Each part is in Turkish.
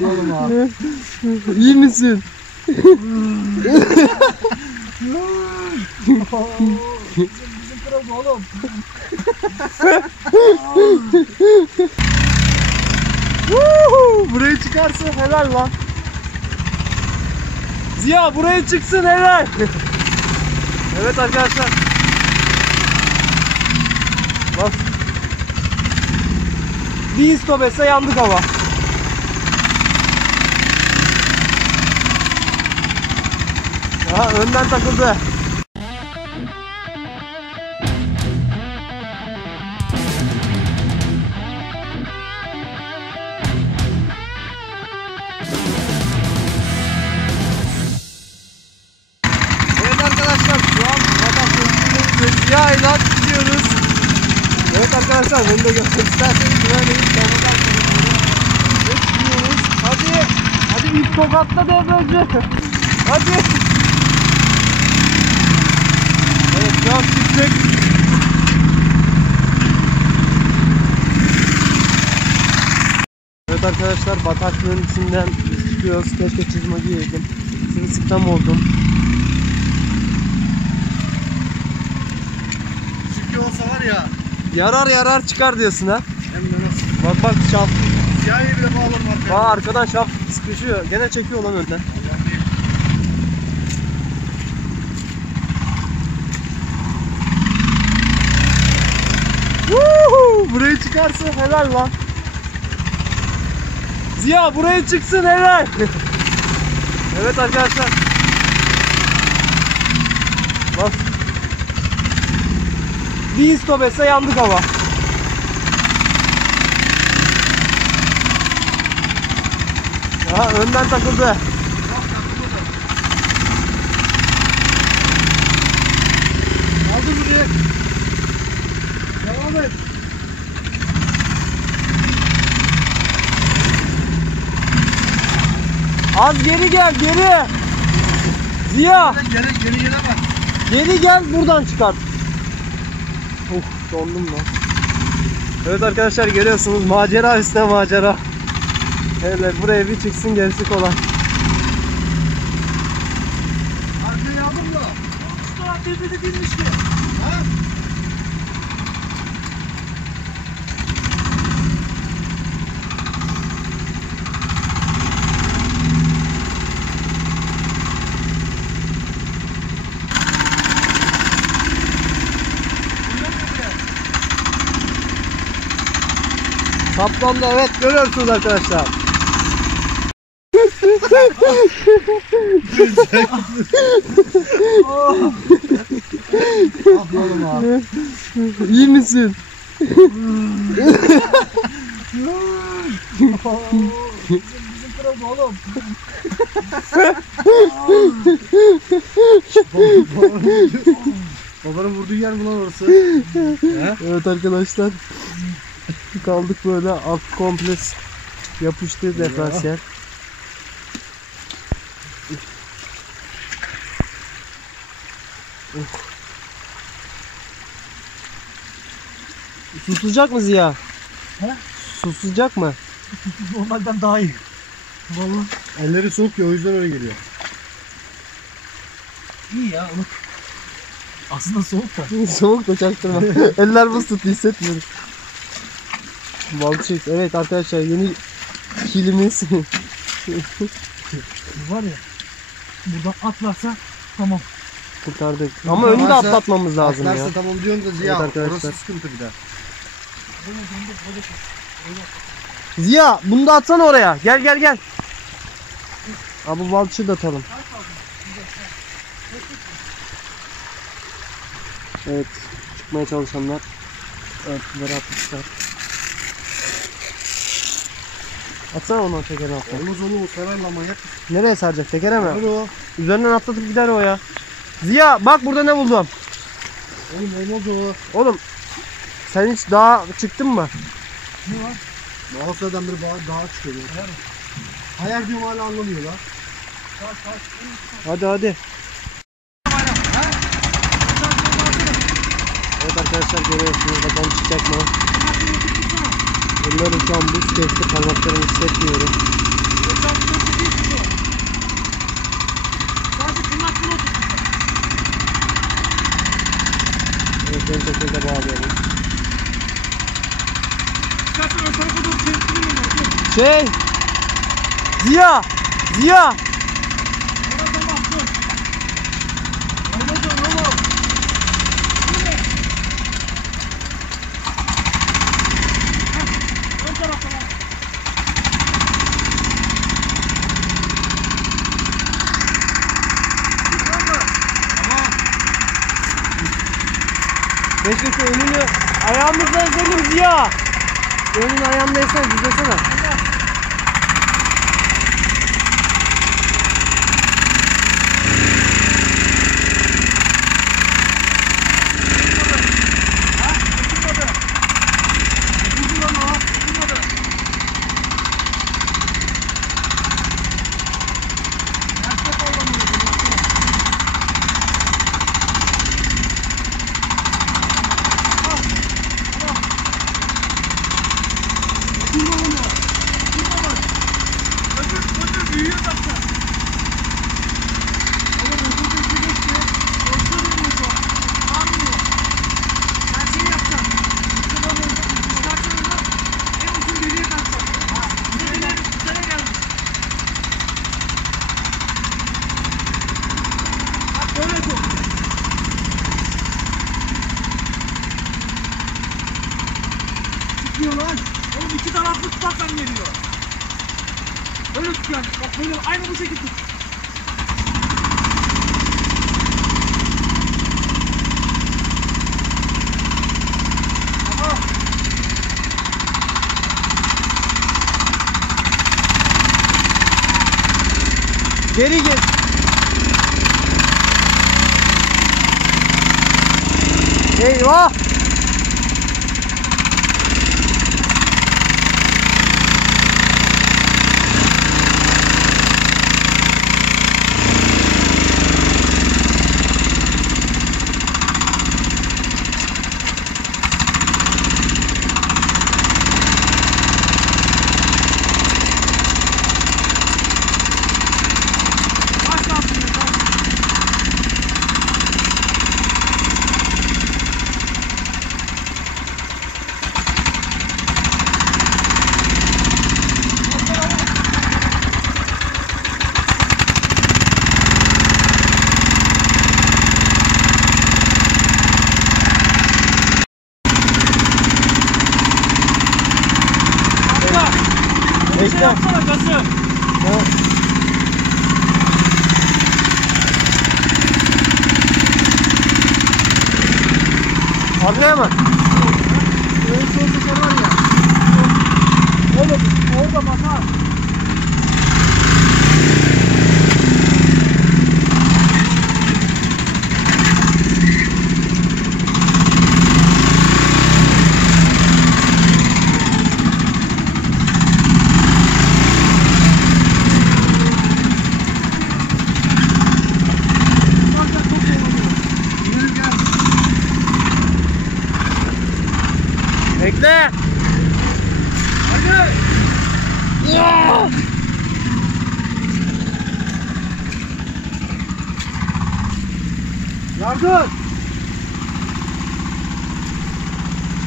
Oğlum abi. İyi misin? Bizim taraf oğlum. Burayı çıkarsın helal lan. Ziya buraya çıksın helal. Evet arkadaşlar. Bak. Bir istop etse yandık hava. Aha önden takıldı. Evet arkadaşlar şu an Ziya'yla gidiyoruz. Evet arkadaşlar bunu da görmek isterseniz böyleyiz. Geçmiyoruz. Hadi. Hadi ilk tokatla devreci. Hadi. Evet şu an çıktık. Evet arkadaşlar bataklığın içinden biz çıkıyoruz. Keşke çizme giyeydim. Sırılsıklam oldum. Çünkü olsa var ya. Yarar çıkar diyorsun ha. Hem de nasıl? Bak şaft. Siyahıya bile bağlam var. Aa arkadan şaft sıkışıyor. Gene çekiyor lan önden. Burayı çıkarsın helal lan. Ziya buraya çıksın helal. Evet arkadaşlar. Bak. Bir istop etse yandık hava. Aha önden takıldı. Aldım buraya. Devam et. Az geri gel geri. Ziya. Geri gele bak. Geri gel buradan çıkart. Dondum lan. Evet arkadaşlar görüyorsunuz macera üstüne macera. Evet buraya bir çıksın gerisi kolay. Arkaya aldın mı? Usta birbirini bilmiş ki. Ha? Saplandı evet görüyorsunuz arkadaşlar. Oğlum abi. İyi misin? Bizim taraf oğlum. Babanın vurduğu yer mi lan orası? Evet arkadaşlar. Kaldık böyle alt komple yapıştı diferansiyel. Susacak mı Ziya? He? Susacak mı? Normalden daha iyi. Vallahi. Elleri soğuk ya o yüzden öyle geliyor. İyi ya onu. Aslında soğuk da. Soğuk da çaktırma. Eller buz tuttu hissetmiyorum. Balıkçı. Evet arkadaşlar yeni kilimiz. Var ya. Buradan atlarsa tamam. Kurtardık. Ama önü de atlatmamız lazım ya. Atlarsa tamam diyorsun da Ziya. Evet arkadaşlar. Orası sıkıntı bir daha. Ziya bunu da atsana oraya. Gel. Abi bu balıkçıyı da atalım. Evet. Çıkmaya çalışanlar. Örtüleri atmışlar. Atsana ondan tekeri atla. Olmaz oğlum o sararla manyak. Nereye saracak? Tekere mi? Sarı o. Üzerinden atlatıp gider o ya. Ziya bak burada ne buldum. Oğlum olmaz o. Oğlum sen hiç dağa çıktın mı? Ne var? Mağazadan bir dağa çıkıyor. Hayal diyorum hala anlamıyor lan. Hadi. Evet Evet arkadaşlar, görüyorsunuz bakalım çıkacak mı? Bunları şu an buz kesti, parmaklarımı hissetmiyorum. Evet, ben şekilde bağlıyorum. Ziya! Keşke önünü ayağımızla ezelim Ziya. Önünü ayağımla esen, düzlesene. Oğlum iki taraflı tutarsan geliyor. Böyle tut yani. Bak böyle aynı bu şekilde tut. Tamam. Geri git. Eyvah! Şey yapsana gazı. Evet. Arkaya mı? Böyle sol teker var ya. Oğlum orada matar. Bekle. Hadi. Ya! Yardım.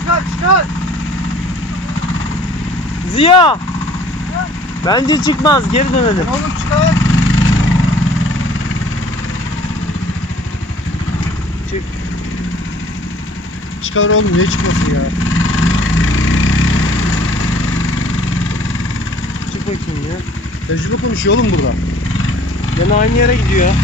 Çıkar. Ziya! Bence çıkmaz. Geri dönelim. Oğlum çıkar. Çık. Çıkar oğlum, niye çıkmasın ya? Çık bakayım ya. Tecrübe konuşuyor oğlum burada. Gene aynı yere gidiyor.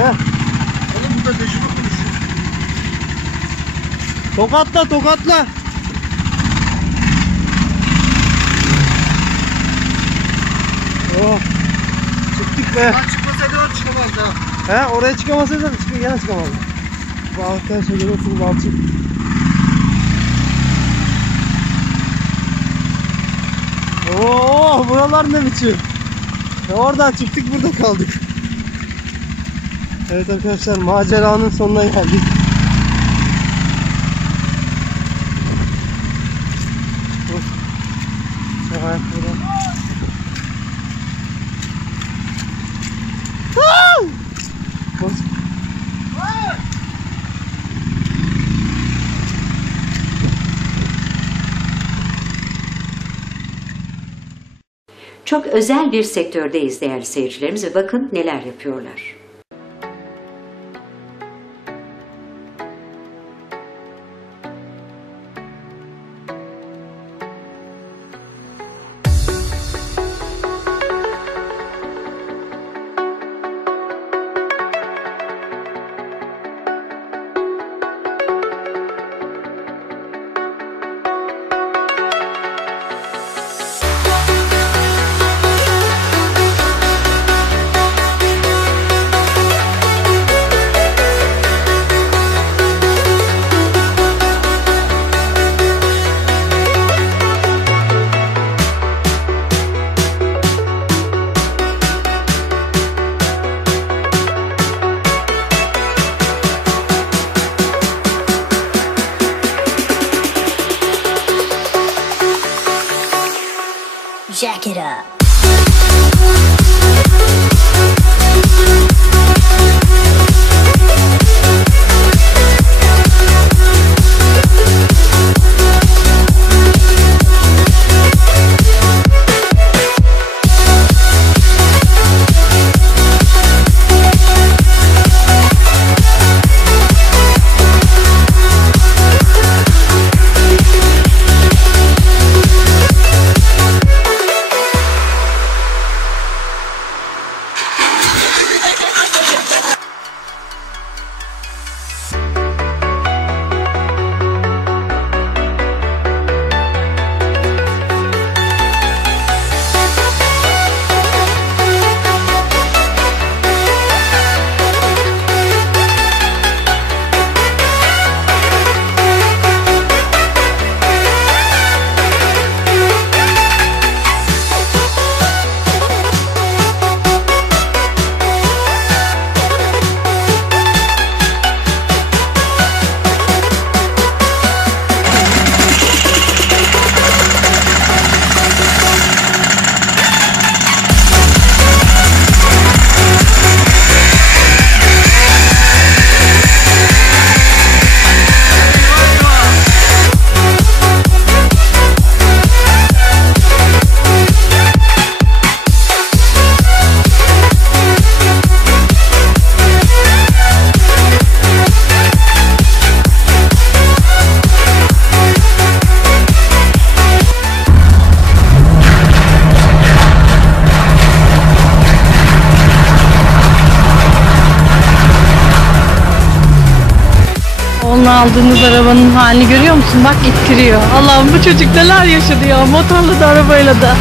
Oğlum burada tecrübe konuşuyor. Tokatla tokatla. Oh. Çıktık be. Ben çıkmasaydı o çıkamazdı ha. He, oraya çıkamasaydı gene çıkamazdı. Bu arkadaşlar görüyorsunuz balçık. Oo, buralar ne biçim? Oradan çıktık, burada kaldık. Evet arkadaşlar, maceranın sonuna geldik. Evet, burada. Çok özel bir sektördeyiz değerli seyircilerimiz ve bakın neler yapıyorlar. Jack it up. Aldığınız arabanın halini görüyor musun? Bak ittiriyor. Allah'ım bu çocuk neler yaşadı ya. Motorla da arabayla da.